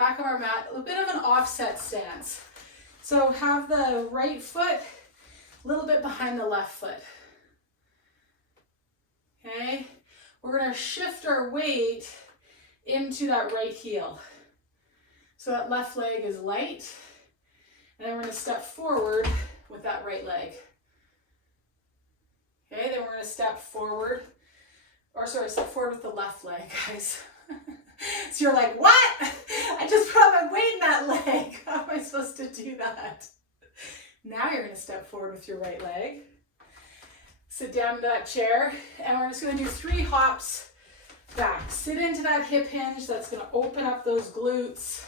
back of our mat, a bit of an offset stance. So have the right foot a little bit behind the left foot. Okay, we're going to shift our weight into that right heel. So that left leg is light, and then we're going to step forward with that right leg. Okay, then we're going to step forward, step forward with the left leg, guys. So you're like, what? I just put my weight in that leg. How am I supposed to do that? Now you're going to step forward with your right leg. Sit down in that chair, and we're just going to do 3 hops back. Sit into that hip hinge. That's going to open up those glutes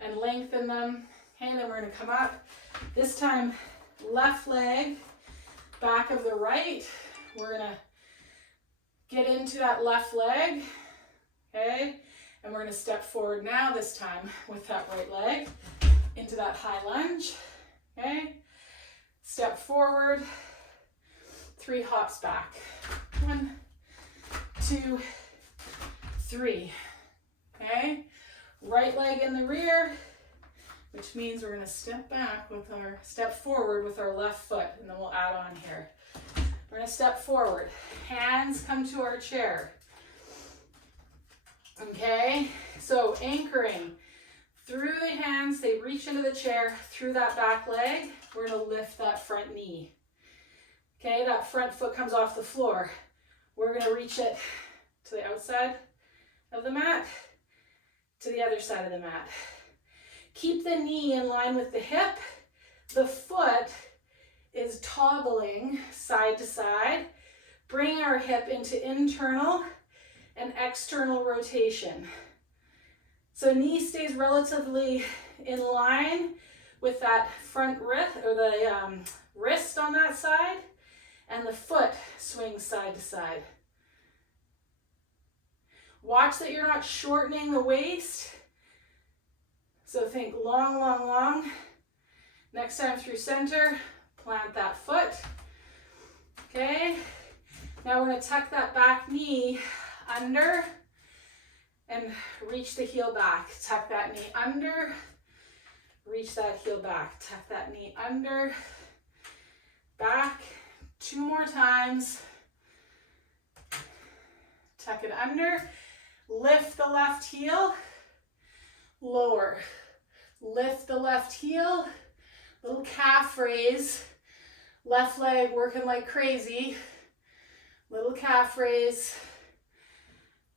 and lengthen them. Okay, then we're going to come up. This time, left leg, back of the right. We're going to get into that left leg. Okay, and we're going to step forward now this time with that right leg into that high lunge. Okay, step forward, 3 hops back. 1, 2, 3. Okay, right leg in the rear, which means we're going to step forward with our left foot, and then we'll add on here. We're going to step forward, hands come to our chair. Okay, so anchoring through the hands, they reach into the chair, through that back leg, we're going to lift that front knee. Okay, that front foot comes off the floor. We're going to reach it to the outside of the mat, to the other side of the mat. Keep the knee in line with the hip. The foot is toggling side to side. Bring our hip into internal and external rotation. So knee stays relatively in line with that front wrist, or the wrist on that side, and the foot swings side to side. Watch that you're not shortening the waist. So think long, long, long. Next time through center, plant that foot. Okay, now we're going to tuck that back knee under and reach the heel back. Tuck that knee under, reach that heel back. Tuck that knee under, back. 2 more times. Tuck it under, lift the left heel, lower. Lift the left heel, little calf raise. Left leg working like crazy. Little calf raise.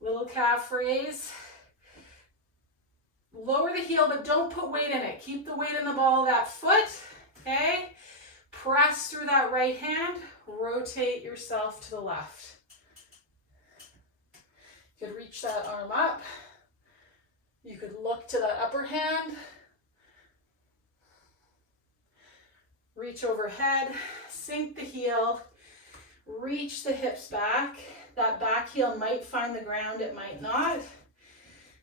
Little calf raise. Lower the heel, but don't put weight in it. Keep the weight in the ball of that foot, okay? Press through that right hand. Rotate yourself to the left. You could reach that arm up. You could look to the upper hand. Reach overhead, sink the heel, reach the hips back. That back heel might find the ground, it might not.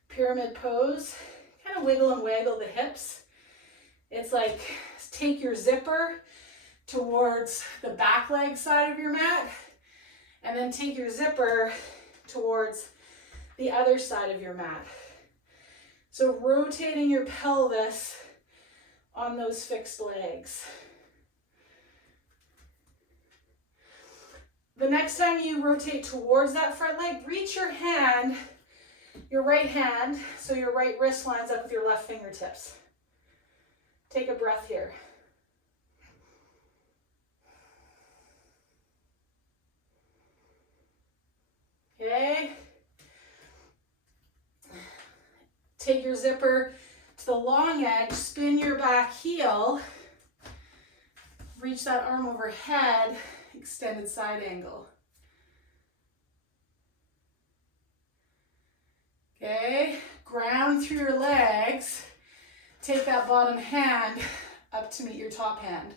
Pyramid pose, kind of wiggle and waggle the hips. It's like take your zipper towards the back leg side of your mat, and then take your zipper towards the other side of your mat. So rotating your pelvis on those fixed legs. The next time you rotate towards that front leg, reach your hand, your right hand, so your right wrist lines up with your left fingertips. Take a breath here. Okay. Take your zipper to the long edge, spin your back heel, reach that arm overhead, extended side angle. Okay, ground through your legs. Take that bottom hand up to meet your top hand.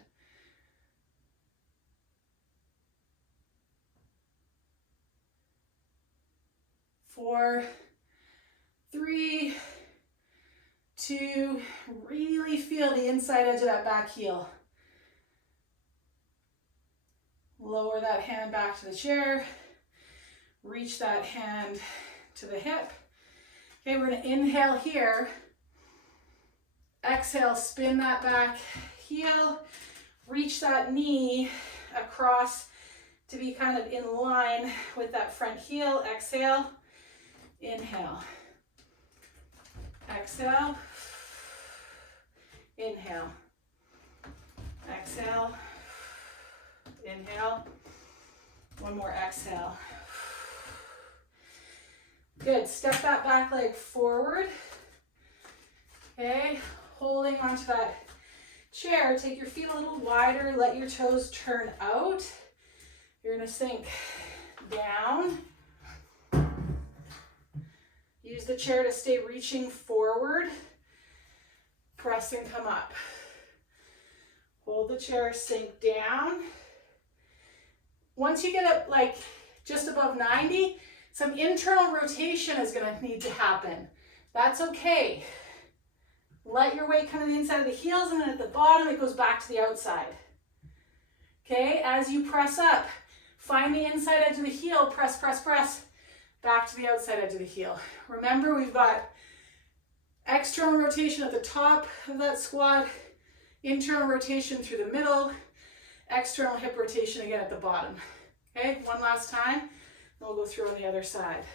Four, 3, 2, really feel the inside edge of that back heel. Lower that hand back to the chair. Reach that hand to the hip. Okay, we're going to inhale here. Exhale, spin that back heel, reach that knee across to be kind of in line with that front heel. Exhale, inhale. Exhale, inhale. Exhale, inhale. One more exhale. Good, step that back leg forward. Okay, holding onto that chair, take your feet a little wider, let your toes turn out. You're gonna sink down. Use the chair to stay reaching forward. Press and come up. Hold the chair, sink down. Once you get up like just above 90, some internal rotation is gonna need to happen. That's okay. Let your weight come to the inside of the heels, and then at the bottom it goes back to the outside. Okay, as you press up, find the inside edge of the heel, press, press, press, back to the outside edge of the heel. Remember, we've got external rotation at the top of that squat, internal rotation through the middle, external hip rotation again at the bottom. Okay, one last time, and we'll go through on the other side.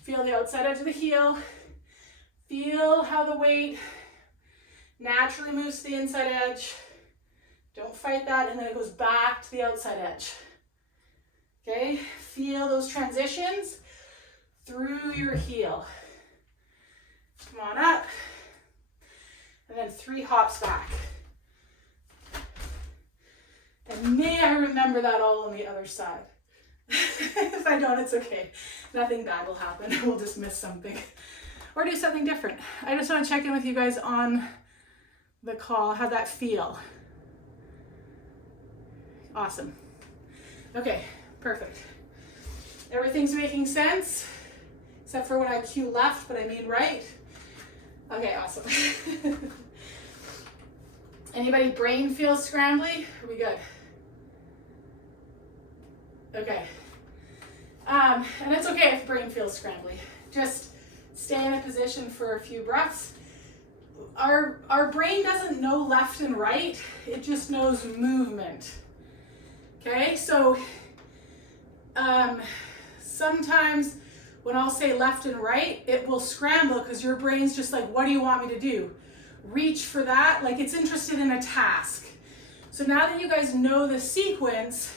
Feel the outside edge of the heel. Feel how the weight naturally moves to the inside edge. Don't fight that, and then it goes back to the outside edge. Okay, feel those transitions through your heel. Come on up, and then 3 hops back. And may I remember that all on the other side. If I don't, it's okay. Nothing bad will happen. We'll just miss something. Or do something different. I just want to check in with you guys on the call. How'd that feel? Awesome. Okay, perfect. Everything's making sense, except for when I cue left, but I mean right. Okay, awesome. Anybody brain feel scrambly? Are we good? Okay. And it's okay if brain feels scrambly. Just stay in a position for a few breaths. Our brain doesn't know left and right, it just knows movement. Okay, so sometimes when I'll say left and right, it will scramble because your brain's just like, what do you want me to do? Reach for that, like it's interested in a task. So now that you guys know the sequence,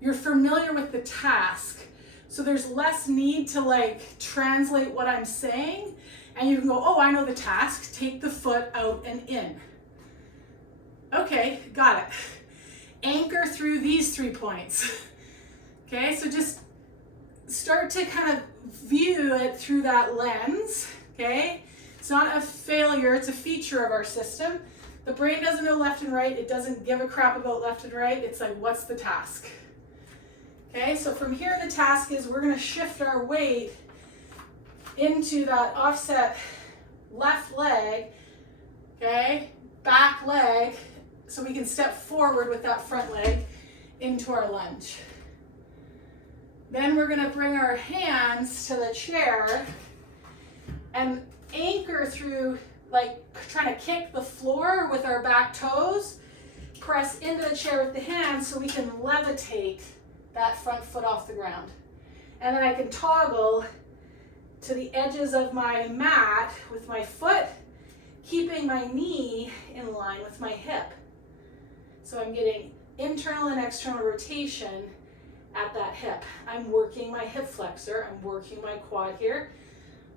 you're familiar with the task. So there's less need to like translate what I'm saying, and you can go, oh, I know the task. Take the foot out and in. Okay, got it. Anchor through these 3 points. Okay, so just start to kind of view it through that lens. Okay, it's not a failure, it's a feature of our system. The brain doesn't know left and right. It doesn't give a crap about left and right. It's like, what's the task? Okay, so from here, the task is we're gonna shift our weight into that offset left leg, okay, back leg, so we can step forward with that front leg into our lunge. Then we're gonna bring our hands to the chair and anchor through, like trying to kick the floor with our back toes, press into the chair with the hands so we can levitate that front foot off the ground. And then I can toggle to the edges of my mat with my foot, keeping my knee in line with my hip. So I'm getting internal and external rotation at that hip. I'm working my hip flexor, I'm working my quad here,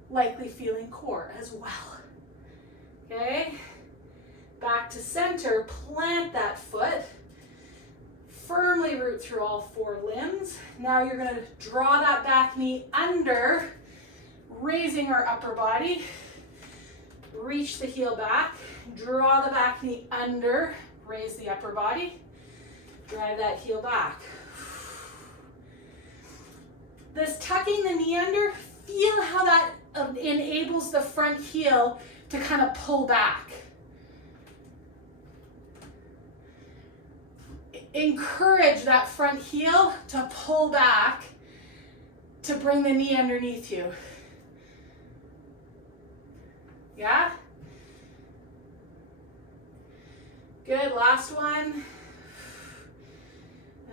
likely feeling core as well. Okay, back to center, plant that foot, firmly root through all 4 limbs. Now you're gonna draw that back knee under, raising our upper body. Reach the heel back, draw the back knee under, raise the upper body, drive that heel back. This tucking the knee under, feel how that enables the front heel to kind of pull back. Encourage that front heel to pull back to bring the knee underneath you. Yeah? Good, last one.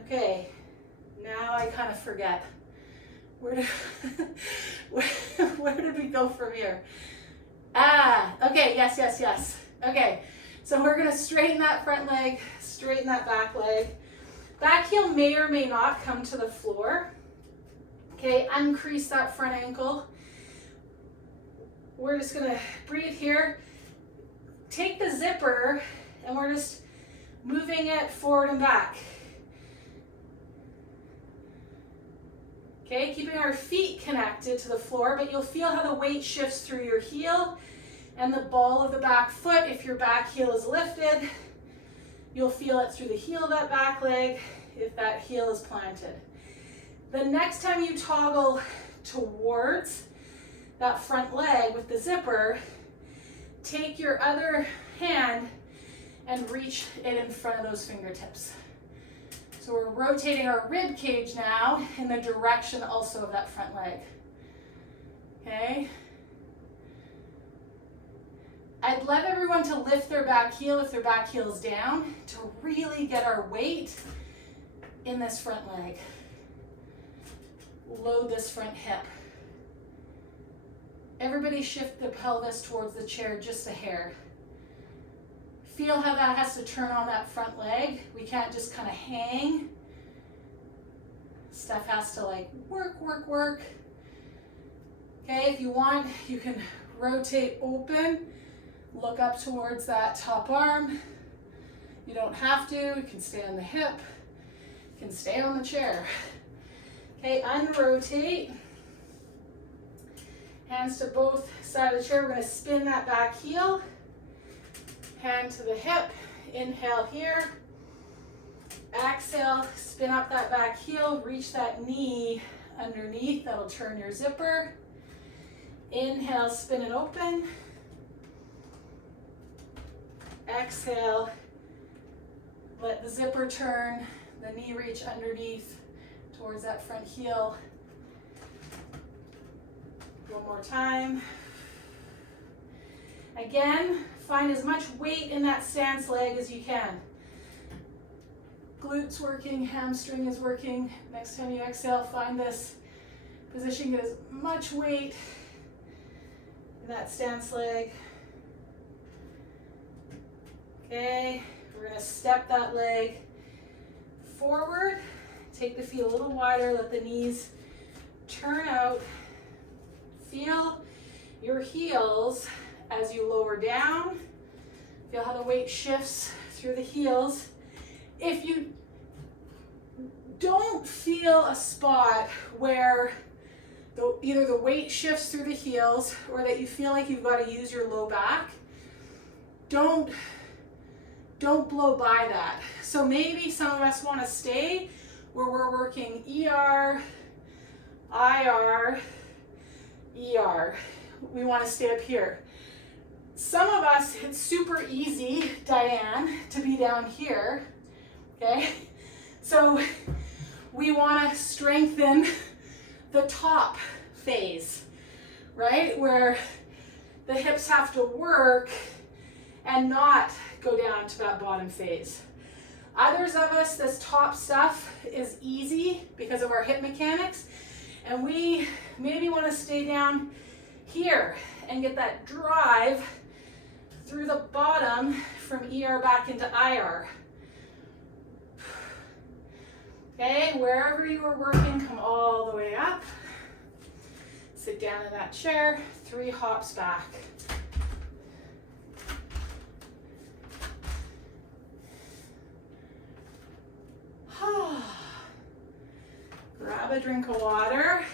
Okay, now I kind of forget. Where did we go from here? Okay, yes. Okay, so we're gonna straighten that front leg, straighten that back leg. Back heel may or may not come to the floor. Okay, uncrease that front ankle. We're just gonna breathe here. Take the zipper and we're just moving it forward and back. Okay, keeping our feet connected to the floor, but you'll feel how the weight shifts through your heel and the ball of the back foot. If your back heel is lifted, you'll feel it through the heel of that back leg if that heel is planted. The next time you toggle towards that front leg with the zipper, take your other hand and reach it in front of those fingertips. So we're rotating our rib cage now in the direction also of that front leg. Okay? I'd love everyone to lift their back heel if their back heel is down to really get our weight in this front leg. Load this front hip. Everybody shift the pelvis towards the chair just a hair. Feel how that has to turn on that front leg. We can't just kind of hang. Stuff has to like work. Okay, if you want, you can rotate open, look up towards that top arm. You don't have to, you can stay on the hip, you can stay on the chair. Okay, unrotate. Hands to both sides of the chair. We're going to spin that back heel. Hand to the hip. Inhale here. Exhale, spin up that back heel. Reach that knee underneath. That'll turn your zipper. Inhale, spin it open. Exhale, let the zipper turn. The knee reach underneath towards that front heel. One more time. Again, find as much weight in that stance leg as you can. Glutes working, hamstring is working. Next time you exhale, find this position, get as much weight in that stance leg. Okay, we're gonna step that leg forward. Take the feet a little wider, let the knees turn out. Feel your heels as you lower down. Feel how the weight shifts through the heels. If you don't feel a spot where either the weight shifts through the heels or that you feel like you've got to use your low back, don't blow by that. So maybe some of us want to stay where we're working ER, IR, ER. We want to stay up here. Some of us, it's super easy, Diane, to be down here, okay? So we want to strengthen the top phase, right? Where the hips have to work and not go down to that bottom phase. Others of us, this top stuff is easy because of our hip mechanics, and we maybe want to stay down here and get that drive through the bottom from ER back into IR. Okay, wherever you are working, come all the way up. Sit down in that chair, 3 hops back. Grab a drink of water.